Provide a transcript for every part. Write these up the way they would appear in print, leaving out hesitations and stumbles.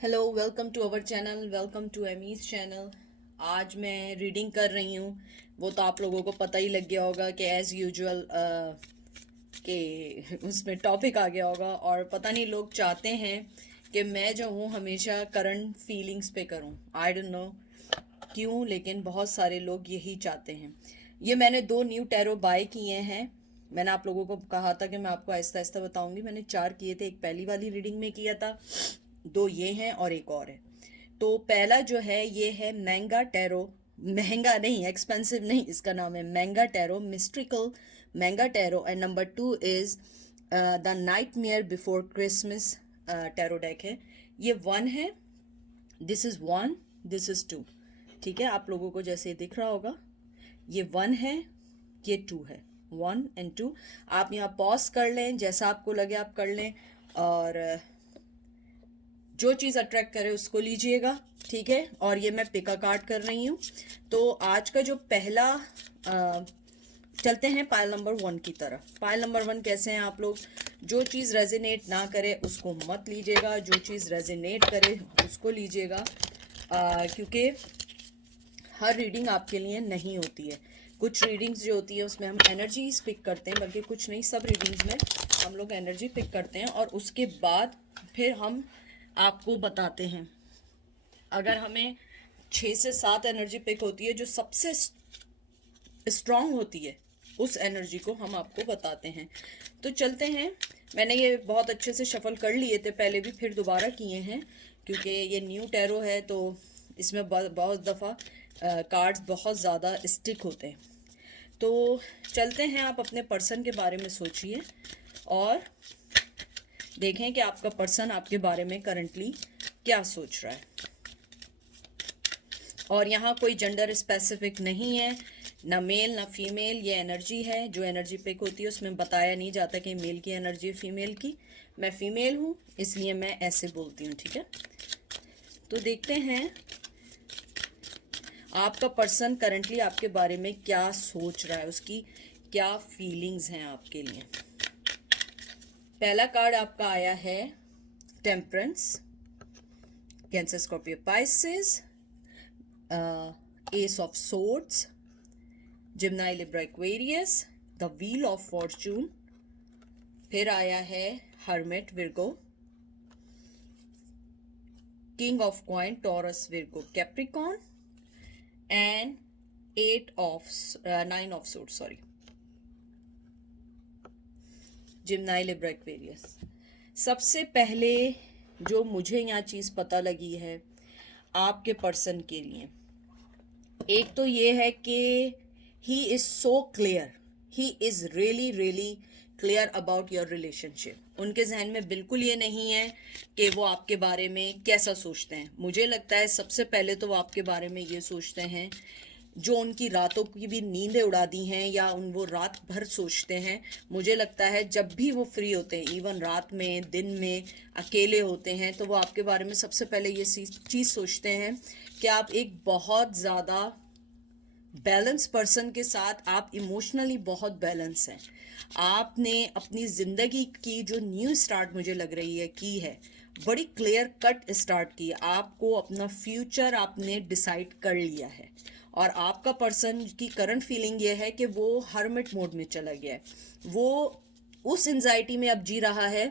Hello, welcome to our channel, welcome to Amy's channel. आज मैं reading कर रही हूँ। वो तो आप लोगों को पता ही लग गया होगा कि एज़ यूजुअल कि उसमें टॉपिक आ गया होगा। और पता नहीं लोग चाहते हैं कि मैं जो हूँ हमेशा करंट फीलिंग्स पे करूँ। आई डोंट नो क्यों, लेकिन बहुत सारे लोग यही चाहते हैं। ये मैंने 2 न्यू टैरो बाय किए हैं। मैंने आप लोगों को कहा था कि मैं आपको आहिस्ता आहिस्ता बताऊंगी। मैंने 4 किए थे, एक पहली वाली रीडिंग में किया था, 2 ये हैं और एक और है। तो पहला जो है ये है मैंगा टैरो। महंगा नहीं, एक्सपेंसिव नहीं, इसका नाम है manga tarot, mystical manga tarot. And number 2 is the nightmare before Christmas tarot deck है। ये 1 है, दिस इज 1, दिस इज 2। ठीक है, आप लोगों को जैसे दिख रहा होगा, ये 1 है, ये 2 है। 1 एंड 2। आप यहाँ पॉज कर लें, जैसा आपको लगे आप कर लें, और जो चीज़ अट्रैक्ट करे उसको लीजिएगा। ठीक है, और ये मैं पिका कार्ड कर रही हूँ। तो आज का जो पहला चलते हैं पाइल नंबर 1 की तरफ। पाइल नंबर 1 कैसे हैं आप लोग? जो चीज़ रेजिनेट ना करे उसको मत लीजिएगा, जो चीज़ रेजिनेट करे उसको लीजिएगा, क्योंकि हर रीडिंग आपके लिए नहीं होती है। कुछ रीडिंग्स जो होती है उसमें हम एनर्जी पिक करते हैं, बल्कि कुछ नहीं, सब रीडिंग्स में हम लोग एनर्जी पिक करते हैं और उसके बाद फिर हम आपको बताते हैं। अगर हमें 6 से 7 एनर्जी पिक होती है जो सबसे स्ट्रांग होती है, उस एनर्जी को हम आपको बताते हैं। तो चलते हैं। मैंने ये बहुत अच्छे से शफल कर लिए थे पहले भी, फिर दोबारा किए हैं क्योंकि ये न्यू टैरो है। तो इसमें बहुत दफ़ा कार्ड्स बहुत ज़्यादा स्टिक होते हैं। तो चलते हैं, आप अपने पर्सन के बारे में सोचिए और देखें कि आपका पर्सन आपके बारे में करंटली क्या सोच रहा है। और यहाँ कोई जेंडर स्पेसिफिक नहीं है, ना मेल ना फीमेल। ये एनर्जी है, जो एनर्जी पिक होती है उसमें बताया नहीं जाता कि मेल की एनर्जी है फीमेल की। मैं फीमेल हूँ इसलिए मैं ऐसे बोलती हूँ। ठीक है, तो देखते हैं आपका पर्सन करंटली आपके बारे में क्या सोच रहा है, उसकी क्या फीलिंग्स हैं आपके लिए। पहला कार्ड आपका आया है temperance, Cancer Scorpio Pisces, ace of swords, Gemini Libra Aquarius, the wheel of fortune. फिर आया है hermit Virgo, king of coin Taurus Virgo Capricorn, and 9 of sword, sorry, Gemini Libra Aquarius. सबसे पहले जो मुझे यहाँ चीज़ पता लगी है आपके पर्सन के लिए, एक तो ये है कि he is so clear, he is really really clear about your relationship. उनके जहन में बिल्कुल ये नहीं है कि वो आपके बारे में कैसा सोचते हैं। मुझे लगता है सबसे पहले तो वो आपके बारे में ये सोचते हैं, जो उनकी रातों की भी नींदें उड़ा दी हैं या वो रात भर सोचते हैं। मुझे लगता है जब भी वो फ्री होते हैं, इवन रात में, दिन में, अकेले होते हैं, तो वो आपके बारे में सबसे पहले ये चीज़ सोचते हैं कि आप एक बहुत ज़्यादा बैलेंस पर्सन के साथ, आप इमोशनली बहुत बैलेंस हैं। आपने अपनी ज़िंदगी की जो न्यू स्टार्ट मुझे लग रही है की है, बड़ी क्लियर कट स्टार्ट की है। आपको अपना फ्यूचर आपने डिसाइड कर लिया है। और आपका पर्सन की करंट फीलिंग ये है कि वो हर्मिट मोड में चला गया है। वो उस एंजाइटी में अब जी रहा है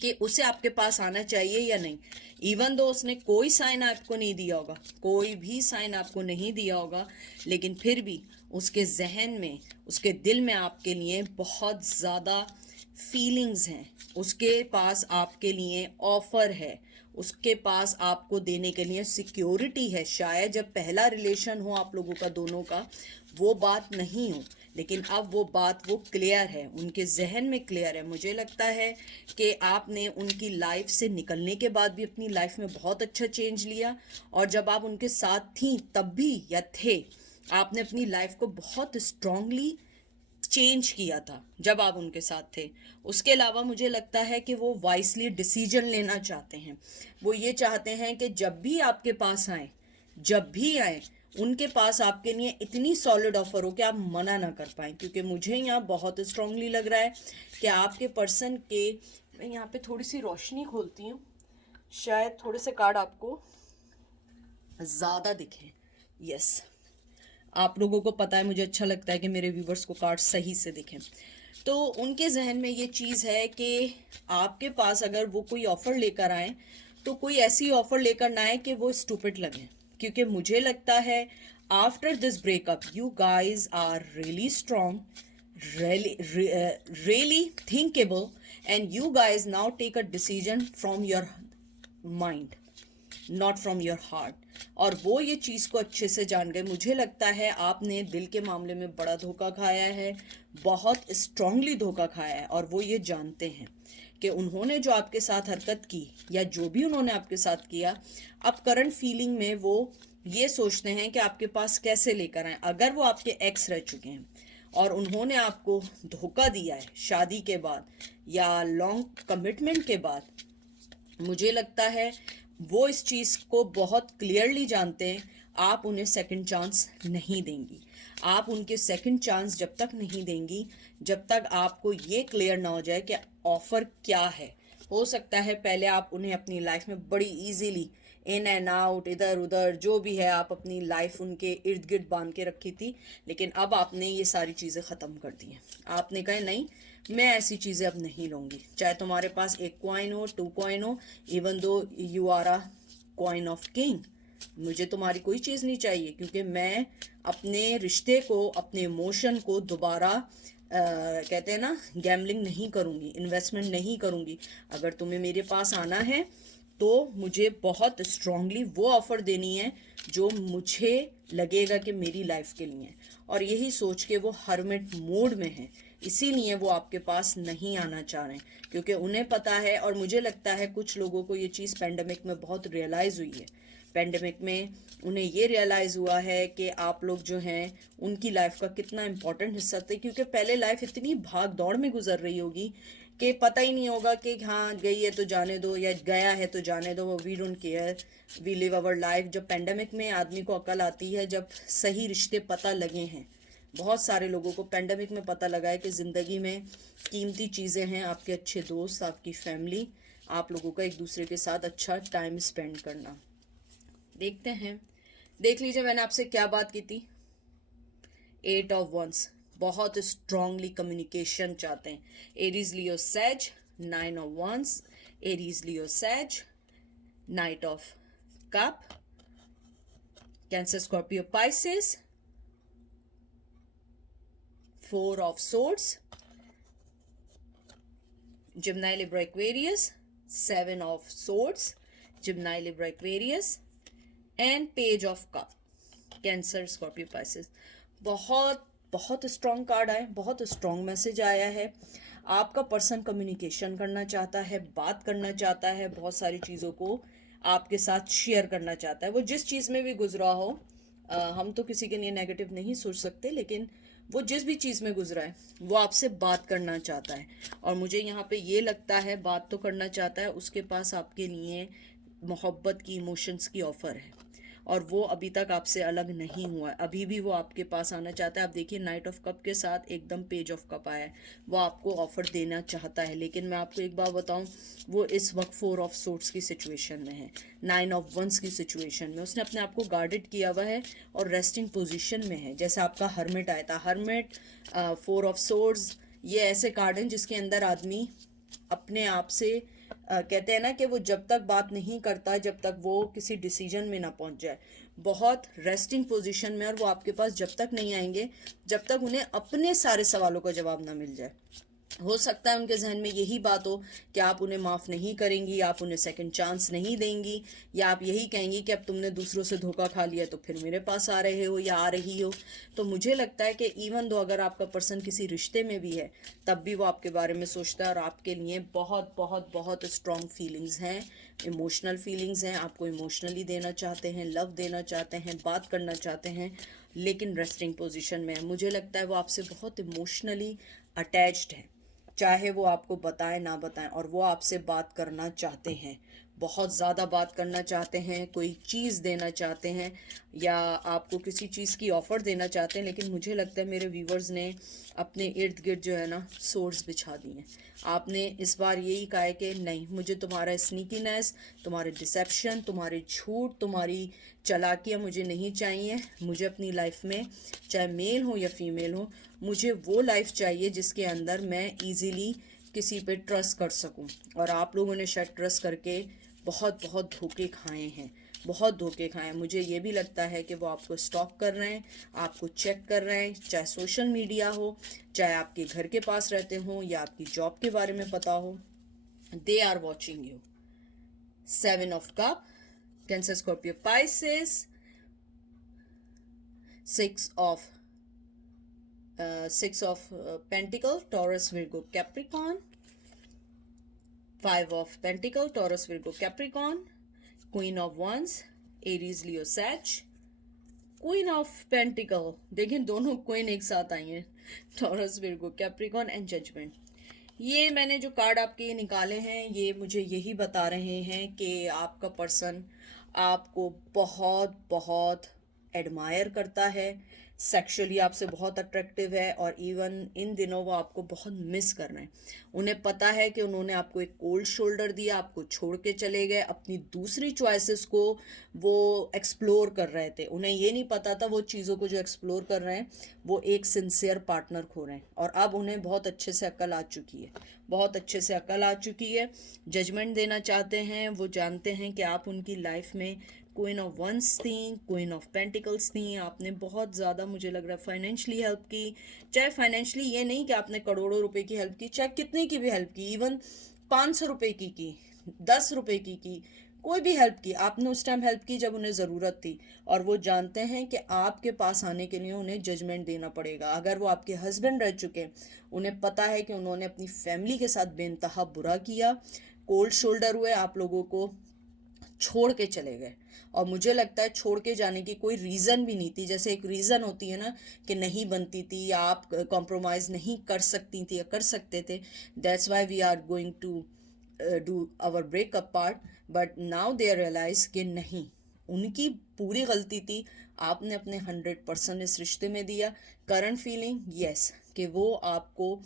कि उसे आपके पास आना चाहिए या नहीं। इवन दो उसने कोई साइन आपको नहीं दिया होगा, कोई भी साइन आपको नहीं दिया होगा, लेकिन फिर भी उसके जहन में, उसके दिल में आपके लिए बहुत ज़्यादा फीलिंग्स हैं। उसके पास आपके लिए ऑफर है, उसके पास आपको देने के लिए सिक्योरिटी है। शायद जब पहला रिलेशन हो आप लोगों का दोनों का, वो बात नहीं हो, लेकिन अब वो बात वो क्लियर है, उनके जहन में क्लियर है। मुझे लगता है कि आपने उनकी लाइफ से निकलने के बाद भी अपनी लाइफ में बहुत अच्छा चेंज लिया, और जब आप उनके साथ थी तब भी या थे, आपने अपनी लाइफ को बहुत स्ट्रांगली चेंज किया था जब आप उनके साथ थे। उसके अलावा मुझे लगता है कि वो वाइसली डिसीजन लेना चाहते हैं। वो ये चाहते हैं कि जब भी आपके पास आए, जब भी आए, उनके पास आपके लिए इतनी सॉलिड ऑफर हो कि आप मना ना कर पाएँ। क्योंकि मुझे यहाँ बहुत स्ट्रांगली लग रहा है कि आपके पर्सन के, मैं यहाँ पे थोड़ी सी रोशनी खोलती हूँ, शायद थोड़े से कार्ड आपको ज़्यादा दिखें। यस, आप लोगों को पता है, मुझे अच्छा लगता है कि मेरे व्यूवर्स को कार्ड सही से दिखें। तो उनके जहन में ये चीज़ है कि आपके पास अगर वो कोई ऑफ़र लेकर आए तो कोई ऐसी ऑफ़र लेकर ना आए कि वो स्टूपिड लगे, क्योंकि मुझे लगता है after this breakup you guys are really strong, really thinkable, and you guys now take a decision from your mind, not from your heart. और वो ये चीज़ को अच्छे से जान गए। मुझे लगता है आपने दिल के मामले में बड़ा धोखा खाया है, बहुत स्ट्रांगली धोखा खाया है, और वो ये जानते हैं कि उन्होंने जो आपके साथ हरकत की या जो भी उन्होंने आपके साथ किया, अब करंट फीलिंग में वो ये सोचते हैं कि आपके पास कैसे लेकर आए। अगर वो आपके एक्स रह चुके हैं और उन्होंने आपको धोखा दिया है शादी के बाद या लॉन्ग कमिटमेंट के बाद, मुझे लगता है वो इस चीज़ को बहुत क्लियरली जानते हैं, आप उन्हें सेकंड चांस नहीं देंगी। आप उनके सेकंड चांस जब तक नहीं देंगी जब तक आपको ये क्लियर ना हो जाए कि ऑफ़र क्या है। हो सकता है पहले आप उन्हें अपनी लाइफ में बड़ी इजीली इन एंड आउट, इधर उधर जो भी है, आप अपनी लाइफ उनके इर्द गिर्द बांध के रखी थी, लेकिन अब आपने ये सारी चीज़ें ख़त्म कर दी हैं। आपने कहा नहीं, मैं ऐसी चीज़ें अब नहीं लूँगी, चाहे तुम्हारे पास 1 कॉइन हो, 2 कॉइन हो, even though you are a coin of king, मुझे तुम्हारी कोई चीज़ नहीं चाहिए, क्योंकि मैं अपने रिश्ते को, अपने इमोशन को दोबारा कहते हैं ना, गैम्बलिंग नहीं करूँगी, इन्वेस्टमेंट नहीं करूँगी। अगर तुम्हें मेरे पास आना है तो मुझे बहुत स्ट्रांगली वो ऑफ़र देनी है जो मुझे लगेगा कि मेरी लाइफ के लिए है। और यही सोच के वो हरमिट मोड में है, इसीलिए वो आपके पास नहीं आना चाह रहे हैं, क्योंकि उन्हें पता है। और मुझे लगता है कुछ लोगों को ये चीज़ पेंडेमिक में बहुत रियलाइज़ हुई है। पेंडेमिक में उन्हें ये रियलाइज़ हुआ है कि आप लोग जो हैं उनकी लाइफ का कितना इम्पोर्टेंट हिस्सा थे, क्योंकि पहले लाइफ इतनी भाग दौड़ में गुजर रही होगी कि पता ही नहीं होगा कि हाँ गई है तो जाने दो या गया है तो जाने दो, we don't care, we live our life. जब पेंडेमिक में आदमी को अकल आती है, जब सही रिश्ते पता लगे हैं, बहुत सारे लोगों को पेंडेमिक में पता लगा है कि ज़िंदगी में कीमती चीज़ें हैं आपके अच्छे दोस्त, आपकी फैमिली, आप लोगों का एक दूसरे के साथ अच्छा टाइम स्पेंड करना। देखते हैं, देख लीजिए मैंने आपसे क्या बात की थी। 8 ऑफ वंस, बहुत स्ट्रांगली कम्युनिकेशन चाहते हैं। Aries Leo Sage, 9 of wands, Aries Leo Sage, knight of cup, Cancer Scorpio Pisces, 4 of swords, Gemini Libra Aquarius, 7 of Swords, Gemini Libra Aquarius, and Page of Cup, Cancer Scorpio Pisces। बहुत बहुत strong card आए, बहुत strong message आया है। आपका person communication करना चाहता है, बात करना चाहता है, बहुत सारी चीज़ों को आपके साथ शेयर करना चाहता है। वो जिस चीज़ में भी गुजरा हो, हम तो किसी के लिए नेगेटिव नहीं सोच सकते, लेकिन वो जिस भी चीज़ में गुजरा है वो आपसे बात करना चाहता है। और मुझे यहाँ पे ये लगता है बात तो करना चाहता है, उसके पास आपके लिए मोहब्बत की, इमोशंस की ऑफ़र है, और वो अभी तक आपसे अलग नहीं हुआ है, अभी भी वो आपके पास आना चाहता है। आप देखिए नाइट ऑफ कप के साथ एकदम पेज ऑफ कप आया है, वो आपको ऑफ़र देना चाहता है। लेकिन मैं आपको एक बात बताऊं, वो इस वक्त 4 ऑफ सोर्ड्स की सिचुएशन में है, 9 ऑफ वंस की सिचुएशन में। उसने अपने आप को गार्डेड किया हुआ है और रेस्टिंग पोजीशन में है, जैसे आपका हर्मिट आया था। हर्मिट, 4 ऑफ सोर्ड्स, ये ऐसे कार्ड हैं जिसके अंदर आदमी अपने आप से कहते हैं ना कि वो जब तक बात नहीं करता, जब तक वो किसी डिसीजन में ना पहुंच जाए, बहुत रेस्टिंग पोजीशन में। और वो आपके पास जब तक नहीं आएंगे जब तक उन्हें अपने सारे सवालों का जवाब ना मिल जाए। हो सकता है उनके जहन में यही बात हो कि आप उन्हें माफ़ नहीं करेंगी, आप उन्हें सेकंड चांस नहीं देंगी, या आप यही कहेंगी कि अब तुमने दूसरों से धोखा खा लिया तो फिर मेरे पास आ रहे हो या आ रही हो। तो मुझे लगता है कि इवन दो अगर आपका पर्सन किसी रिश्ते में भी है तब भी वो आपके बारे में सोचता है, और आपके लिए बहुत बहुत बहुत स्ट्रॉन्ग फीलिंग्स हैं, इमोशनल फीलिंग्स हैं, आपको इमोशनली देना चाहते हैं, लव देना चाहते हैं, बात करना चाहते हैं, लेकिन रेस्टिंग पोजीशन में है। मुझे लगता है वो आपसे बहुत इमोशनली अटैच्ड है, चाहे वो आपको बताएं ना बताएं, और वो आपसे बात करना चाहते हैं, बहुत ज़्यादा बात करना चाहते हैं, कोई चीज़ देना चाहते हैं, या आपको किसी चीज़ की ऑफ़र देना चाहते हैं, लेकिन मुझे लगता है मेरे व्यूवर्स ने अपने इर्द गिर्द जो है ना सोर्स बिछा दिए हैं। आपने इस बार यही कहा है कि नहीं, मुझे तुम्हारा स्नीकीनेस, तुम्हारे डिसेप्शन, तुम्हारे झूठ, तुम्हारी चालाकियाँ मुझे नहीं चाहिए। मुझे अपनी लाइफ में, चाहे मेल हो या फीमेल हो, मुझे वो लाइफ चाहिए जिसके अंदर मैं इजीली किसी पे ट्रस्ट कर सकूं। और आप लोगों ने शायद ट्रस्ट करके बहुत बहुत धोखे खाए हैं, बहुत धोखे खाए हैं। मुझे ये भी लगता है कि वो आपको स्टॉक कर रहे हैं, आपको चेक कर रहे हैं, चाहे सोशल मीडिया हो, चाहे आपके घर के पास रहते हो या आपकी जॉब के बारे में पता हो। They are watching you. 7 of cup, Cancer, Scorpio, Pisces, 6 of pentacle, Taurus, Virgo, Capricorn, 5 of pentacle, Taurus, Virgo, Capricorn, queen of wands, Aries, Leo, Sag, queen of pentacle, देखिए दोनों क्वीन एक साथ आई हैं, Taurus, Virgo, Capricorn and judgement. ये मैंने जो card आपके निकाले हैं, ये मुझे यही बता रहे हैं कि आपका पर्सन आपको बहुत बहुत एडमायर करता है, सेक्सुअली आपसे बहुत अट्रैक्टिव है, और इवन इन दिनों वो आपको बहुत मिस कर रहे हैं। उन्हें पता है कि उन्होंने आपको एक कोल्ड शोल्डर दिया, आपको छोड़ के चले गए, अपनी दूसरी चॉइसेस को वो एक्सप्लोर कर रहे थे। उन्हें ये नहीं पता था वो चीज़ों को जो एक्सप्लोर कर रहे हैं वो एक सिंसियर पार्टनर खो रहे हैं, और अब उन्हें बहुत अच्छे से अक्ल आ चुकी है, बहुत अच्छे से अक्ल आ चुकी है। जजमेंट देना चाहते हैं, वो जानते हैं कि आप उनकी लाइफ में क्वीन ऑफ वंस थी, क्वीन ऑफ पेंटिकल्स थी। आपने बहुत ज़्यादा, मुझे लग रहा है, फाइनेंशियली हेल्प की। चाहे फाइनेंशियली ये नहीं कि आपने करोड़ों रुपए की हेल्प की, चाहे कितने की भी हेल्प की, इवन 500 रुपए की 10 रुपए की, कोई भी हेल्प की, आपने उस टाइम हेल्प की जब उन्हें ज़रूरत थी। और वो जानते हैं कि आपके पास आने के लिए उन्हें जजमेंट देना पड़ेगा। अगर वो आपके हस्बैंड रह चुके, उन्हें पता है कि उन्होंने अपनी फैमिली के साथ बेइंतहा बुरा किया, कोल्ड शोल्डर हुए, आप लोगों को छोड़ के चले गए। और मुझे लगता है छोड़ के जाने की कोई रीज़न भी नहीं थी। जैसे एक रीज़न होती है ना कि नहीं बनती थी, या आप कॉम्प्रोमाइज़ नहीं कर सकती थी या कर सकते थे, that's why we are going to do our breakup part. But now they realise कि नहीं, उनकी पूरी गलती थी, आपने अपने 100% इस रिश्ते में दिया। करंट फीलिंग, यस, कि वो आपको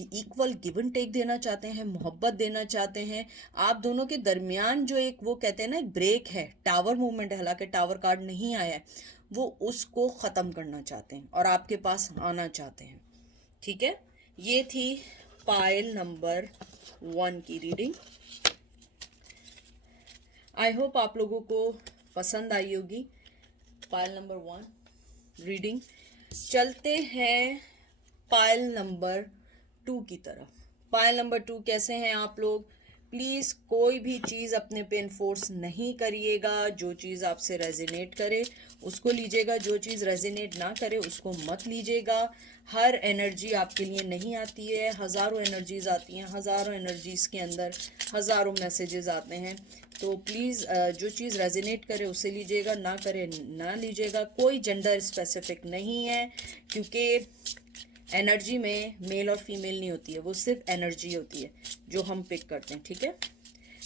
इक्वल गिव एंड टेक देना चाहते हैं, मोहब्बत देना चाहते हैं। आप दोनों के दरमियान जो एक, वो कहते हैं ना, एक ब्रेक है, टावर मूवमेंट है, हालांकि टावर कार्ड नहीं आया है, वो उसको ख़त्म करना चाहते हैं और आपके पास आना चाहते हैं। ठीक है, ये थी पाइल नंबर 1 की रीडिंग। आई होप आप लोगों को पसंद आई होगी पाइल नंबर 1 रीडिंग। चलते हैं पाइल नंबर 2 की तरफ। पाइल नंबर 2, कैसे हैं आप लोग? प्लीज़ कोई भी चीज़ अपने पे इन्फोर्स नहीं करिएगा। जो चीज़ आपसे रेजिनेट करे उसको लीजिएगा, जो चीज़ रेजिनेट ना करे उसको मत लीजिएगा। हर एनर्जी आपके लिए नहीं आती है, हज़ारों एनर्जीज आती हैं, हज़ारों एनर्जीज़ के अंदर हज़ारों मैसेजेस आते हैं। तो प्लीज़ जो चीज़ रेजिनेट करे उसे लीजिएगा, ना करे ना लीजिएगा। कोई जेंडर स्पेसिफिक नहीं है, क्योंकि एनर्जी में मेल और फीमेल नहीं होती है, वो सिर्फ एनर्जी होती है जो हम पिक करते हैं। ठीक है,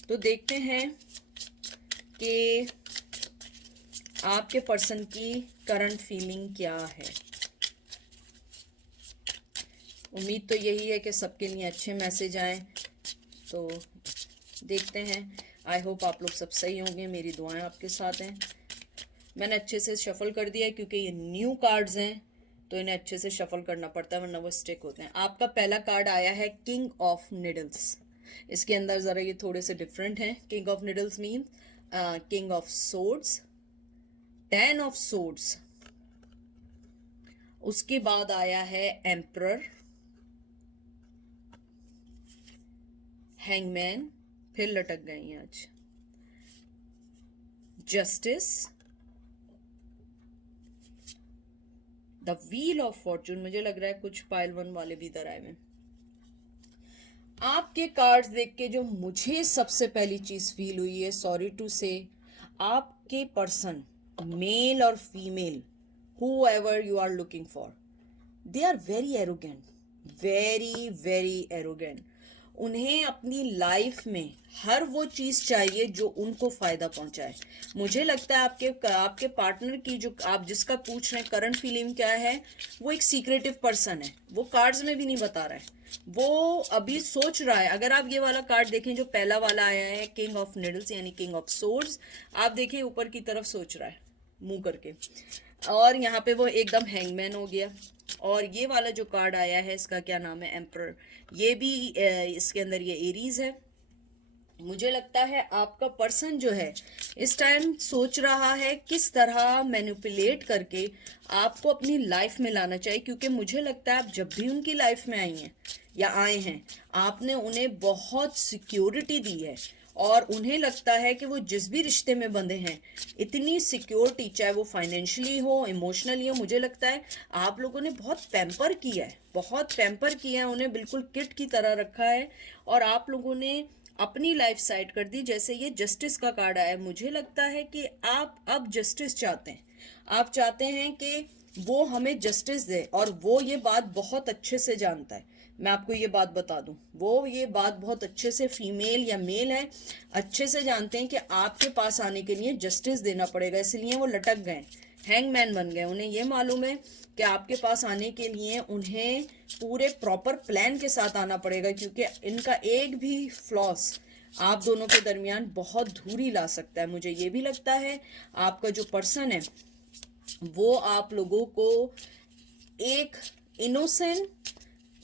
तो देखते हैं कि आपके पर्सन की करंट फीलिंग क्या है। उम्मीद तो यही है कि सबके लिए अच्छे मैसेज आए, तो देखते हैं। आई होप आप लोग सब सही होंगे, मेरी दुआएं आपके साथ हैं। मैंने अच्छे से शफल कर दिया है, क्योंकि ये न्यू कार्ड्स हैं तो इन्हें अच्छे से शफल करना पड़ता है, वरना वो स्टिक होते हैं। आपका पहला कार्ड आया है किंग ऑफ निडल्स। इसके अंदर ज़रा ये थोड़े से डिफरेंट हैं। King of needles mean king of swords, 10 of swords, उसके बाद आया है एम्परर, हैंगमैन, फिर लटक गए हैं आज, justice, the wheel of Fortune. मुझे लग रहा है कुछ पाइल 1 वाले भी इधर आए हैं। आपके कार्ड्स देख के जो मुझे सबसे पहली चीज फील हुई है, सॉरी टू से, आपके पर्सन, मेल और female, whoever you are looking for, they are very arrogant, very very arrogant। उन्हें अपनी लाइफ में हर वो चीज़ चाहिए जो उनको फ़ायदा पहुंचाए। मुझे लगता है आपके पार्टनर की, जो आप जिसका पूछ रहे हैं करंट फीलिंग क्या है, वो एक सीक्रेटिव पर्सन है। वो कार्ड्स में भी नहीं बता रहा है, वो अभी सोच रहा है। अगर आप ये वाला कार्ड देखें जो पहला वाला आया है, किंग ऑफ निडल्स यानी किंग ऑफ सोर्ड्स, आप देखिए ऊपर की तरफ सोच रहा है मुंह करके, और यहाँ पे वो एकदम हैंगमैन हो गया। और ये वाला जो कार्ड आया है, इसका क्या नाम है, एम्परर, ये भी इसके अंदर ये एरीज है। मुझे लगता है आपका पर्सन जो है इस टाइम सोच रहा है किस तरह मैनिपुलेट करके आपको अपनी लाइफ में लाना चाहिए, क्योंकि मुझे लगता है आप जब भी उनकी लाइफ में आई हैं या आए हैं, आपने उन्हें बहुत सिक्योरिटी दी है, और उन्हें लगता है कि वो जिस भी रिश्ते में बंधे हैं इतनी सिक्योरिटी, चाहे वो फाइनेंशियली हो, इमोशनली हो, मुझे लगता है आप लोगों ने बहुत पैम्पर किया है, बहुत पैम्पर किया है, उन्हें बिल्कुल किट की तरह रखा है, और आप लोगों ने अपनी लाइफ साइड कर दी। जैसे ये जस्टिस का कार्ड आया है, मुझे लगता है कि आप अब जस्टिस चाहते हैं, आप चाहते हैं कि वो हमें जस्टिस दे, और वो ये बात बहुत अच्छे से जानता है। मैं आपको ये बात बता दूं, वो ये बात बहुत अच्छे से, फीमेल या मेल है, अच्छे से जानते हैं कि आपके पास आने के लिए जस्टिस देना पड़ेगा, इसलिए वो लटक गए, हैंगमैन बन गए। उन्हें ये मालूम है कि आपके पास आने के लिए उन्हें पूरे प्रॉपर प्लान के साथ आना पड़ेगा, क्योंकि इनका एक भी फ्लॉस आप दोनों के दरमियान बहुत दूरी ला सकता है। मुझे ये भी लगता है आपका जो पर्सन है वो आप लोगों को एक इनोसेंट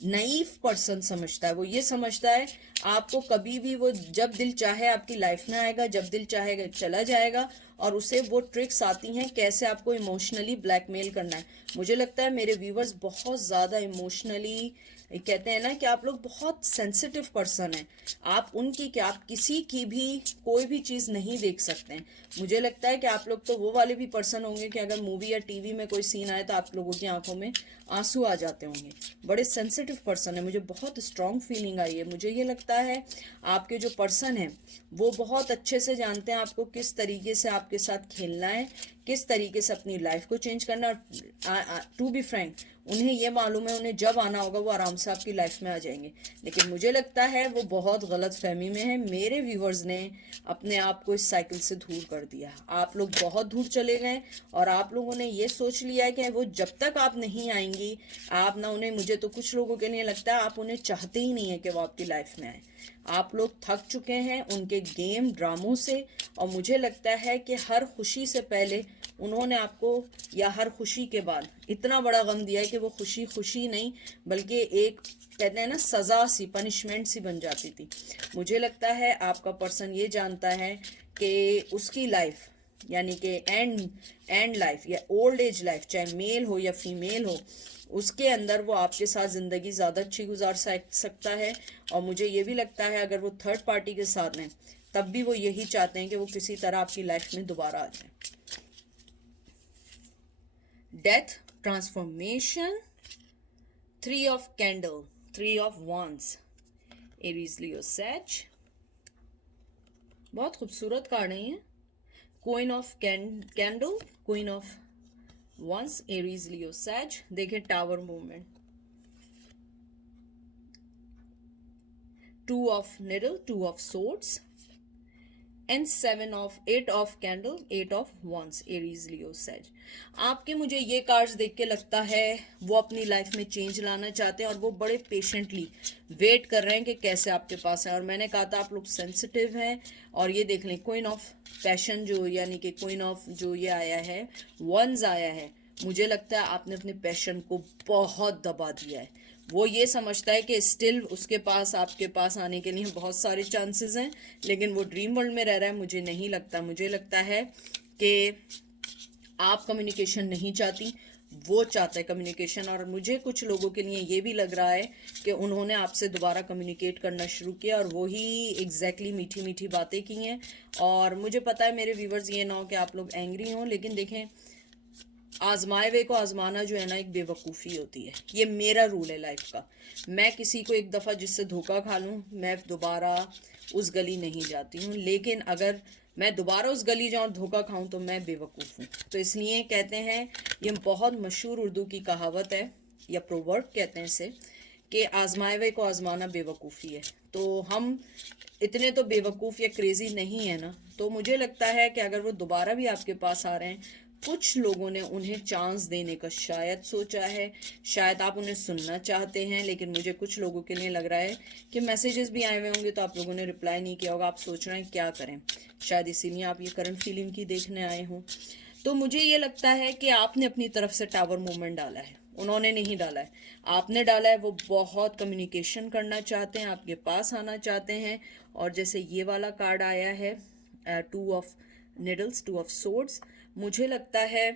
नईफ पर्सन समझता है। वो ये समझता है आपको कभी भी, वो जब दिल चाहे आपकी लाइफ में आएगा, जब दिल चाहेगा चला जाएगा, और उसे वो ट्रिक्स आती हैं कैसे आपको इमोशनली ब्लैकमेल करना है। मुझे लगता है मेरे व्यूवर्स बहुत ज़्यादा इमोशनली, कहते हैं ना कि आप लोग बहुत सेंसिटिव पर्सन हैं, आप उनकी क्या, आप किसी की भी कोई भी चीज़ नहीं देख सकते हैं। मुझे लगता है कि आप लोग तो वो वाले भी पर्सन होंगे कि अगर मूवी या टीवी में कोई सीन आए तो आप लोगों की आंखों में आंसू आ जाते होंगे। बड़े सेंसिटिव पर्सन है, मुझे बहुत स्ट्रॉन्ग फीलिंग आई है। मुझे ये लगता है आपके जो पर्सन है वो बहुत अच्छे से जानते हैं आपको किस तरीके से आपके साथ खेलना है, किस तरीके से अपनी लाइफ को चेंज करना। टू बी फ्रैंक, उन्हें ये मालूम है उन्हें जब आना होगा वो आराम से आपकी लाइफ में आ जाएंगे, लेकिन मुझे लगता है वो बहुत गलत फहमी में है। मेरे व्यूवर्स ने अपने आप को इस साइकिल से दूर कर दिया, आप लोग बहुत दूर चले गए, और आप लोगों ने ये सोच लिया है कि वो जब तक आप नहीं आएंगी आप ना उन्हें, मुझे तो कुछ लोगों के लिए लगता है आप उन्हें चाहते ही नहीं है कि वो आपकी लाइफ में आए। आप लोग थक चुके हैं उनके गेम ड्रामों से, और मुझे लगता है कि हर खुशी से पहले उन्होंने आपको, या हर खुशी के बाद इतना बड़ा गम दिया है कि वो खुशी खुशी नहीं बल्कि एक, कहते हैं ना, सज़ा सी, पनिशमेंट सी बन जाती थी। मुझे लगता है आपका पर्सन ये जानता है कि उसकी लाइफ, यानी कि एंड लाइफ या ओल्ड एज लाइफ, चाहे मेल हो या फीमेल हो, उसके अंदर वो आपके साथ ज़िंदगी ज़्यादा अच्छी गुजार सकता है। और मुझे ये भी लगता है अगर वो थर्ड पार्टी के साथ हैं तब भी वो यही चाहते हैं कि वो किसी तरह आपकी लाइफ में दोबारा आ जाए। Death, transformation, 3 of candle, 3 of wands, Aries, Leo, सैज, बहुत खूबसूरत कार्ड है ये। Queen of candle, queen of wands, Aries, Leo, सैज। देखें tower movement, 2 of needle, 2 of swords, and 8 of candle, 8 of wands, Aries, Leo, सैज। आपके, मुझे ये कार्ड्स देख के लगता है वो अपनी लाइफ में चेंज लाना चाहते हैं, और वो बड़े पेशेंटली वेट कर रहे हैं कि कैसे आपके पास है। और मैंने कहा था आप लोग सेंसिटिव हैं, और ये देख लें क्वीन ऑफ पैशन जो, यानी कि क्वीन ऑफ जो ये आया है, wands आया है, मुझे लगता है आपने अपने पैशन को बहुत दबा दिया है। वो ये समझता है कि स्टिल उसके पास, आपके पास आने के लिए बहुत सारे चांसेस हैं, लेकिन वो ड्रीम वर्ल्ड में रह रहा है। मुझे नहीं लगता, मुझे लगता है कि आप कम्युनिकेशन नहीं चाहती, वो चाहता है कम्युनिकेशन। और मुझे कुछ लोगों के लिए ये भी लग रहा है कि उन्होंने आपसे दोबारा कम्युनिकेट करना शुरू किया, और वही एग्जैक्टली मीठी मीठी बातें की हैं। और मुझे पता है मेरे व्यूवर्स ये ना हो कि आप लोग एंग्री हों, लेकिन देखें आजमाए हुए को आजमाना जो है ना एक बेवकूफ़ी होती है। ये मेरा रूल है लाइफ का। मैं किसी को एक दफ़ा जिससे धोखा खा लूँ मैं दोबारा उस गली नहीं जाती हूँ, लेकिन अगर मैं दोबारा उस गली जाऊँ और धोखा खाऊँ तो मैं बेवकूफ़ हूँ। तो इसलिए कहते हैं, ये बहुत मशहूर उर्दू की कहावत है या प्रोवर्ब कहते हैं इसे, कि आजमाए हुए को आजमाना बेवकूफ़ी है। तो हम इतने तो बेवकूफ़ या क्रेज़ी नहीं है ना। तो मुझे लगता है कि अगर वो दोबारा भी आपके पास आ रहे हैं, कुछ लोगों ने उन्हें चांस देने का शायद सोचा है, शायद आप उन्हें सुनना चाहते हैं, लेकिन मुझे कुछ लोगों के लिए लग रहा है कि मैसेजेस भी आए हुए होंगे तो आप लोगों ने रिप्लाई नहीं किया होगा, आप सोच रहे हैं क्या करें, शायद इसीलिए आप ये करंट फीलिंग की देखने आए हों। तो मुझे ये लगता है कि आपने अपनी तरफ से टावर मूवमेंट डाला है, उन्होंने नहीं डाला है, आपने डाला है। वो बहुत कम्युनिकेशन करना चाहते हैं, आपके पास आना चाहते हैं। और जैसे ये वाला कार्ड आया है, 2 ऑफ निडल्स, 2 ऑफ सोर्ड्स, मुझे लगता है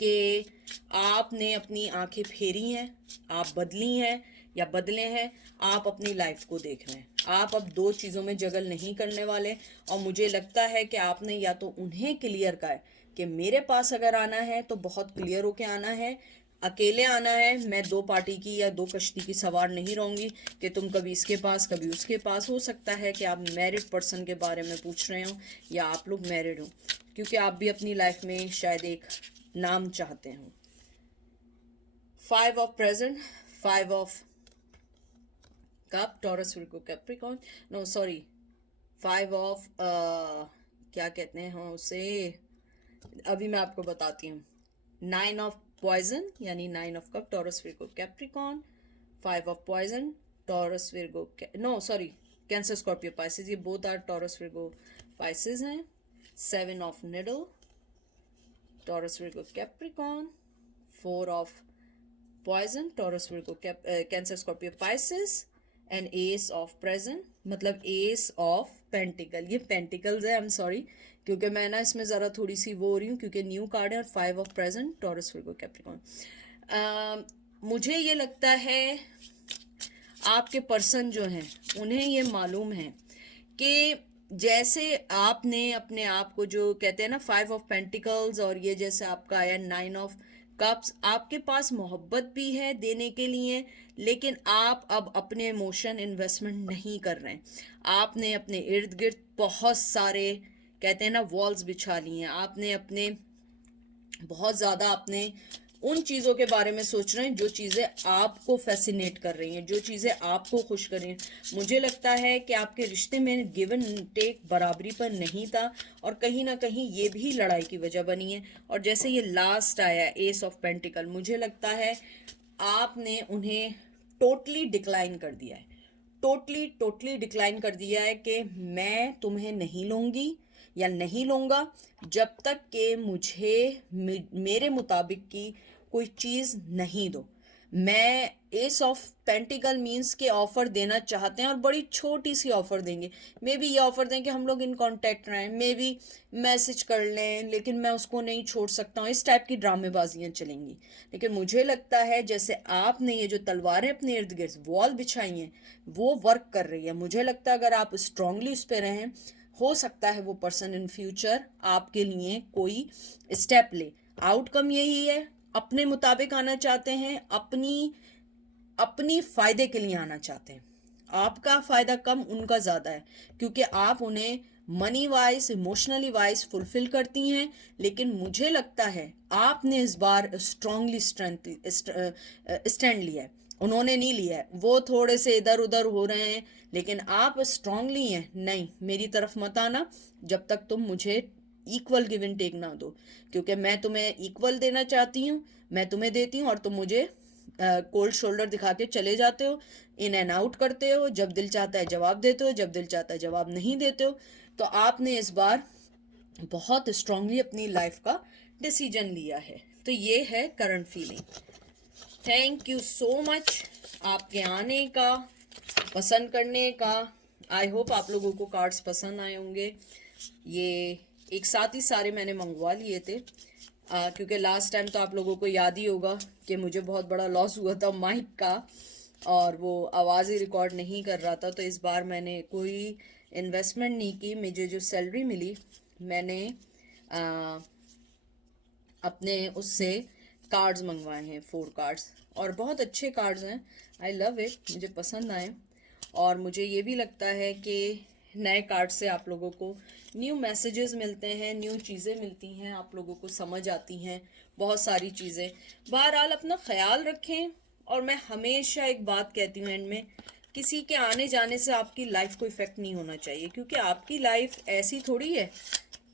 कि आपने अपनी आंखें फेरी हैं, आप बदली हैं या बदले हैं, आप अपनी लाइफ को देख रहे हैं। आप अब दो चीज़ों में जगल नहीं करने वाले। और मुझे लगता है कि आपने या तो उन्हें क्लियर कहा है कि मेरे पास अगर आना है तो बहुत क्लियर होके आना है, अकेले आना है, मैं दो पार्टी की या दो कश्ती की सवार नहीं रहूँगी कि तुम कभी इसके पास कभी उसके पास। हो सकता है कि आप मैरिड पर्सन के बारे में पूछ रहे हो या आप लोग मैरिड हो, क्योंकि आप भी अपनी लाइफ में शायद एक नाम चाहते हो। 5 of present, 5 of cup, Taurus Virgo Capricorn, no sorry, 5 of क्या कहते हैं हम उसे, अभी मैं आपको बताती हूँ। 9 ऑफ पॉइजन यानी 9 of cup, Taurus Virgo Capricorn, 5 of poison, Taurus Virgo, no sorry, Cancer Scorpio Pisces, ये both are Taurus Virgo Pisces हैं। 7 of needle, Taurus Virgo Capricorn, 4 of poison, Taurus Virgo Cancer Scorpio Pisces, and ace of present, मतलब ace of pentacle. ये pentacles है, I am sorry, क्योंकि मैं ना इसमें ज़रा थोड़ी सी वो हो रही हूँ, क्योंकि न्यू कार्ड है। और 5 of present, taurus Virgo Capricorn. मुझे ये लगता है आपके पर्सन जो हैं उन्हें ये मालूम है कि जैसे आपने अपने आप को, जो कहते हैं ना 5 ऑफ पेंटिकल्स, और ये जैसे आपका आया 9 ऑफ कप्स, आपके पास मोहब्बत भी है देने के लिए, लेकिन आप अब अपने इमोशन इन्वेस्टमेंट नहीं कर रहे हैं। आपने अपने इर्द गिर्द बहुत सारे, कहते हैं ना, वॉल्स बिछा लिए हैं। आपने अपने बहुत ज़्यादा अपने उन चीज़ों के बारे में सोच रहे हैं जो चीज़ें आपको फैसिनेट कर रही हैं, जो चीज़ें आपको खुश कर रही हैं। मुझे लगता है कि आपके रिश्ते में गिवन टेक बराबरी पर नहीं था, और कहीं ना कहीं ये भी लड़ाई की वजह बनी है। और जैसे ये लास्ट आया एस ऑफ पेंटिकल, मुझे लगता है आपने उन्हें टोटली डिक्लाइन कर दिया है, टोटली डिक्लाइन कर दिया है कि मैं तुम्हें नहीं लूँगी या नहीं लूँगा जब तक कि मुझे मेरे मुताबिक की कोई चीज़ नहीं दो। मैं एस ऑफ पेंटिकल मीन्स के ऑफ़र देना चाहते हैं, और बड़ी छोटी सी ऑफ़र देंगे। मे बी ये ऑफ़र दें कि हम लोग इन कांटेक्ट रहें, मे बी मैसेज कर लें, लेकिन मैं उसको नहीं छोड़ सकता हूँ, इस टाइप की ड्रामेबाजियाँ चलेंगी। लेकिन मुझे लगता है जैसे आपने ये जो तलवारें अपने इर्द गिर्द वॉल बिछाई हैं वो वर्क कर रही है। मुझे लगता है अगर आप स्ट्रांगली उस पर रहें, हो सकता है वो पर्सन इन फ्यूचर आपके लिए कोई स्टेप ले। आउटकम यही है, अपने मुताबिक आना चाहते हैं, अपनी फ़ायदे के लिए आना चाहते हैं। आपका फ़ायदा कम, उनका ज़्यादा है, क्योंकि आप उन्हें money wise, emotionally wise fulfil करती हैं। लेकिन मुझे लगता है आपने इस बार स्ट्रांगली स्टैंड लिया है, उन्होंने नहीं लिया है। वो थोड़े से इधर उधर हो रहे हैं, लेकिन आप स्ट्रांगली हैं, नहीं मेरी तरफ मत आना जब तक तुम मुझे इक्वल गिव एंड टेक ना दो, क्योंकि मैं तुम्हें इक्वल देना चाहती हूँ, मैं तुम्हें देती हूँ और तुम मुझे कोल्ड शोल्डर दिखा के चले जाते हो, इन एंड आउट करते हो, जब दिल चाहता है जवाब देते हो, जब दिल चाहता है जवाब नहीं देते हो। तो आपने इस बार बहुत स्ट्रांगली अपनी लाइफ का डिसीजन लिया है। तो ये है current feeling. Thank you so much आपके आने का, पसंद करने का। आई होप आप लोगों को कार्ड्स पसंद आए होंगे। ये एक साथ ही सारे मैंने मंगवा लिए थे, क्योंकि लास्ट टाइम तो आप लोगों को याद ही होगा कि मुझे बहुत बड़ा लॉस हुआ था माइक का, और वो आवाज़ ही रिकॉर्ड नहीं कर रहा था। तो इस बार मैंने कोई इन्वेस्टमेंट नहीं की, मुझे जो सैलरी मिली मैंने अपने उससे कार्ड्स मंगवाए हैं, 4 कार्ड्स, और बहुत अच्छे कार्ड्स हैं। आई लव इट, मुझे पसंद आए। और मुझे ये भी लगता है कि नए कार्ड से आप लोगों को न्यू मैसेजेस मिलते हैं, न्यू चीज़ें मिलती हैं, आप लोगों को समझ आती हैं बहुत सारी चीज़ें। बहरहाल अपना ख्याल रखें और मैं हमेशा एक बात कहती हूँ एंड में, किसी के आने जाने से आपकी लाइफ को इफेक्ट नहीं होना चाहिए, क्योंकि आपकी लाइफ ऐसी थोड़ी है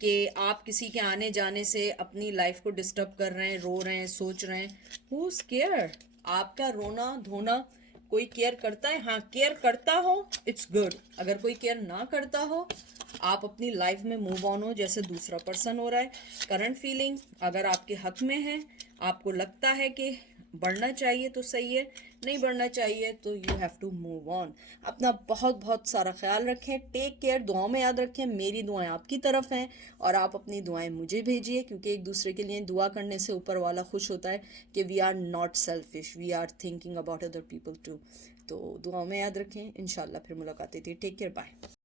कि आप किसी के आने जाने से अपनी लाइफ को डिस्टर्ब कर रहे हैं, रो रहे हैं, सोच रहे हैं। Who's care? आपका रोना धोना कोई केयर करता है? हाँ, केयर करता हो इट्स गुड। अगर कोई केयर ना करता हो, आप अपनी लाइफ में मूव ऑन हो जैसे दूसरा पर्सन हो रहा है। करंट फीलिंग अगर आपके हक में है, आपको लगता है कि बढ़ना चाहिए तो सही है, नहीं बढ़ना चाहिए तो you have to move on. अपना बहुत बहुत सारा ख्याल रखें, टेक केयर, दुआओं में याद रखें। मेरी दुआएं आपकी तरफ हैं और आप अपनी दुआएं मुझे भेजिए, क्योंकि एक दूसरे के लिए दुआ करने से ऊपर वाला खुश होता है कि we are not selfish, we are thinking about other people too. तो दुआओं में याद रखें, इंशाल्लाह फिर मुलाकात होती है। Take care, bye.